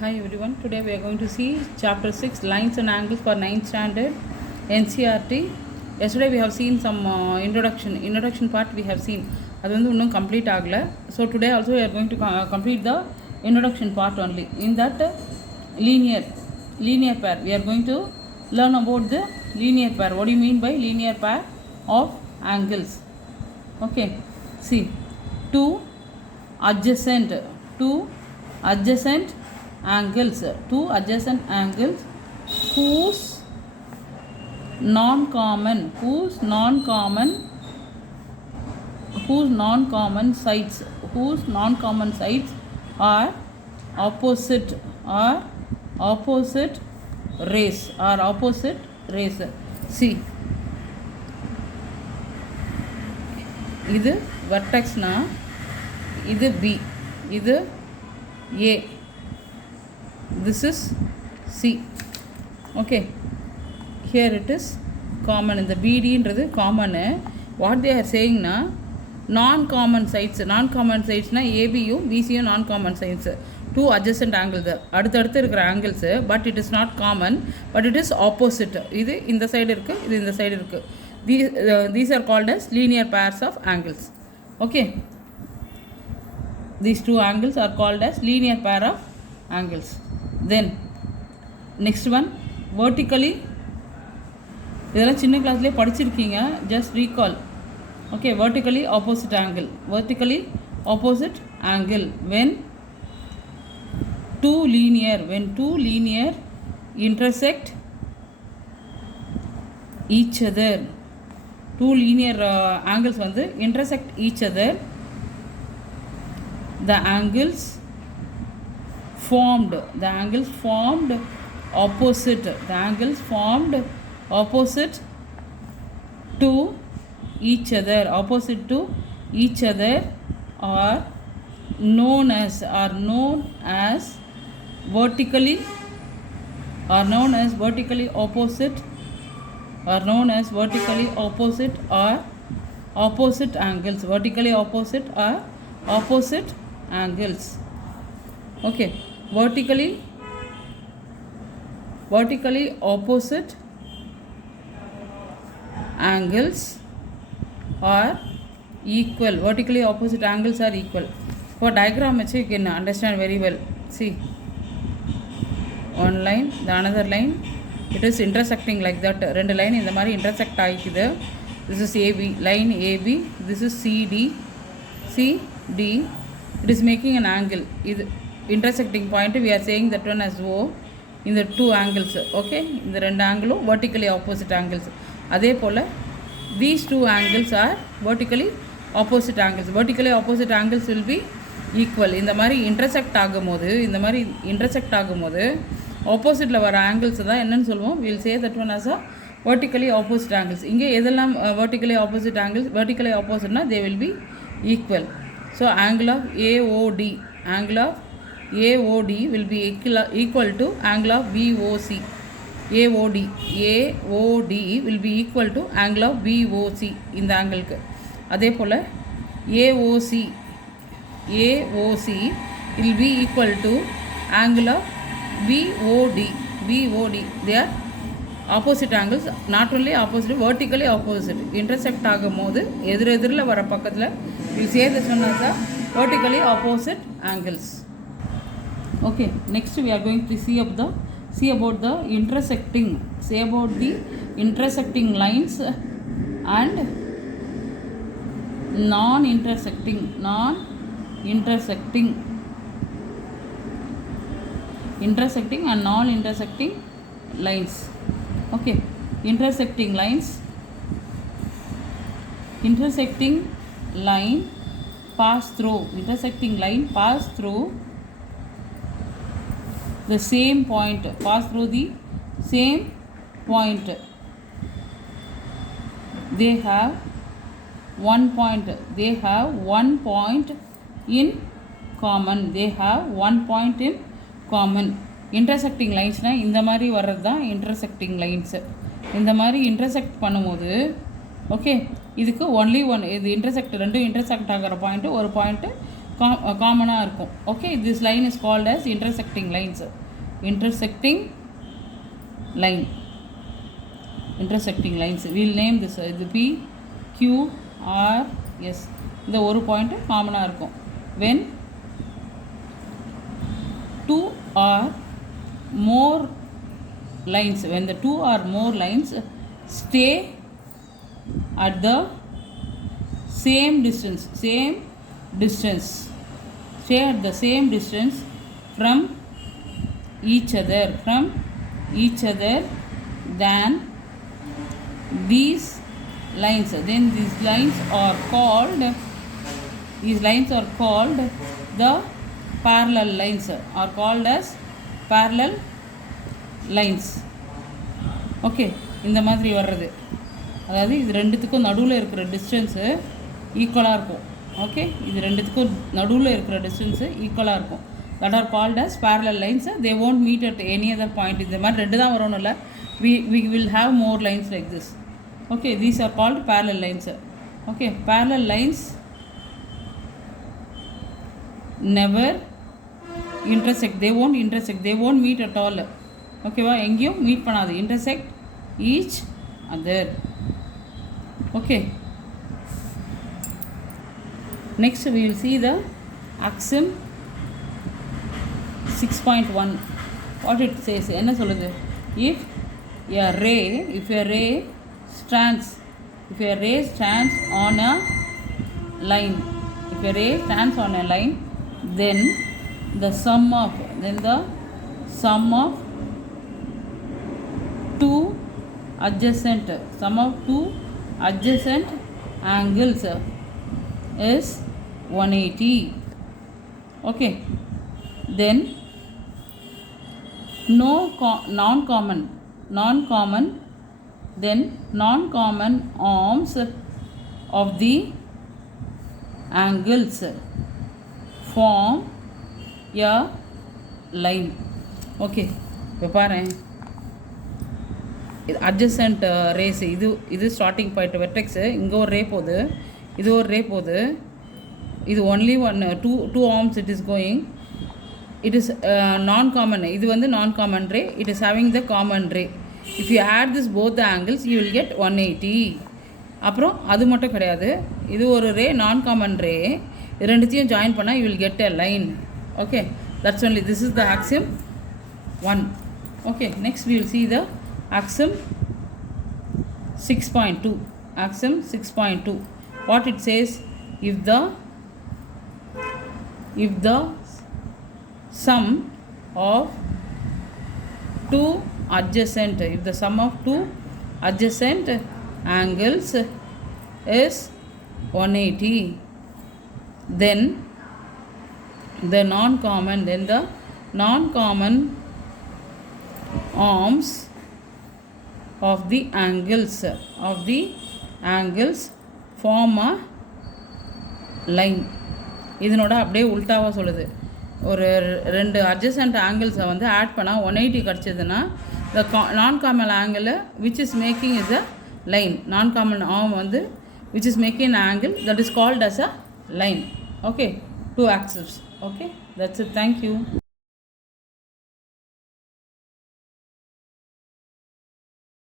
Hi everyone, today we are going to see chapter 6 lines and angles for 9th standard NCRT. Yesterday we have seen some introduction part we have seen. அது வந்து இன்னும் complete ஆகல. So today also we are going to complete the introduction part only. In that linear pair we are going to learn about the linear pair. What do you mean by linear pair of angles? Okay, see, two adjacent angles whose non-common sides are opposite rays. See, இது vertex na, இது B, இது A, this is C. Okay, here it is common. In the BD inradhu common. What they are saying na, non-common sides na AB யும் BC யும் non-common sides, two adjacent angles அடுத்தடுத்து இருக்கிற angles, but it is not common, but it is opposite. இது இந்த side இருக்கு, இது இந்த side இருக்கு. These are called as linear pairs of angles. Okay, these two angles are called as linear pair of angles. Then next one, vertically, இதெல்லாம் சின்ன கிளாஸ்லேயே படிச்சிருக்கீங்க, just recall. Okay, vertically opposite angle when two linear intersect each other. Two linear angles வந்து intersect each other, the angles formed opposite to each other are known as vertically opposite or opposite angles. Okay, vertically opposite angles are equal. For diagram you can understand very well. See, one line, the another line, it is intersecting like that. Rendu line இந்த மாதிரி intersect ஆயிக்குது. This is AB, line AB, this is CD. It is making an angle. இது intersecting point, we are saying that one as O. In the two angles, okay, இந்த ரெண்டு angle vertically opposite angles. அதே போல these two angles are vertically opposite angles will be equal. இந்த மாதிரி intersect ஆகும்போது opposite ல வர angles தான் என்னன்னு சொல்லுவோம், we will say that one as a vertically opposite angles. இங்கே எதெல்லாம் vertically opposite angles, vertically opposite na they will be equal. So angle of AOD will be equal to angle of VOC. AOD will be equal to angle of VOC இந்த ஆங்கிளுக்கு. அதே போல் AOC will be equal to angle of VOD. They are opposite angles, not only opposite, vertically opposite. Intersect ஆகும்போது எதிரெதிரில் வர பக்கத்தில் we say this one as a vertically opposite angles. Okay, next we are going to see about the intersecting lines and non-intersecting and non-intersecting lines. Okay, intersecting line pass through the same point, they have one point in common. Intersecting lines na இந்த மாதிரி வர்றது தான் intersecting lines. இந்த மாதிரி intersect பண்ணும்போது okay, இதுக்கு only one, இது ரெண்டு இன்டர்செக்ட் ஆகிற பாயிண்ட்டு ஒரு பாயிண்ட்டு காமனாக இருக்கும். Okay, this line is called as intersecting lines. intersecting line, intersecting lines. We will name this இது P Q R S. இந்த ஒரு பாயிண்ட் காமனாக இருக்கும். when two or more lines, when the two or more lines stay at the same distance, stay at the same distance from each other, than these lines, then these lines are called the parallel lines, are called as parallel lines. Okay, இந்த மாதிரி வர்றது, அதாவது இது ரெண்டுத்துக்கும் நடுவில் இருக்கிற distance ஈக்குவலாக இருக்கும். ஓகே, இது ரெண்டுத்துக்கும் நடுவில் இருக்கிற டிஸ்டன்ஸு ஈக்குவலாக இருக்கும். that are called as parallel lines. They won't meet at any other point. இந்த மாதிரி ரெண்டு தான் வரணும் இல்லை, we will have more lines like this. Okay, these are called parallel lines. Okay, parallel lines never intersect. They won't intersect, they won't meet at all. ஓகேவா, எங்கேயும் meet பண்ணாது, intersect each other. Okay, next we will see the axiom 6.1. what it says, என்ன சொல்லுது? if a ray stands on a line, then the sum of two adjacent angles is 180. Okay, then non-common arms of the angles form a line. Okay, இப்போ பாரு, இது adjacent rays, இது starting point vertex, இங்கே ஒரு ரே போகுது, இது ஒரு ரே போகுது, இது only one two arms it is going. It is non-common, இது வந்து non-common ray, it is having the common ray. if you add this both the angles you will get 180. அப்புறம் அது மட்டும் கிடையாது, இது ஒரு ரே, non-common ray, ரெண்டுத்தையும் ஜாயின் பண்ணால் you will get a line. Okay, that's only, this is the axiom 1. Okay, next we will see the axiom 6.2. axiom 6.2, what it says, if the sum of two adjacent angles is 180, then the non-common arms of the angles form a line. இதனோட அப்படியே உல்டாவாக சொல்லுது, ஒரு ரெண்டு adjacent ஆங்கிள்ஸை வந்து add பண்ணால் 180 கிடச்சிதுன்னா the non common angle which is making is a line. Non common arm வந்து which is making an angle that is called as a line. Okay, two axes. Okay, that's it. Thank you.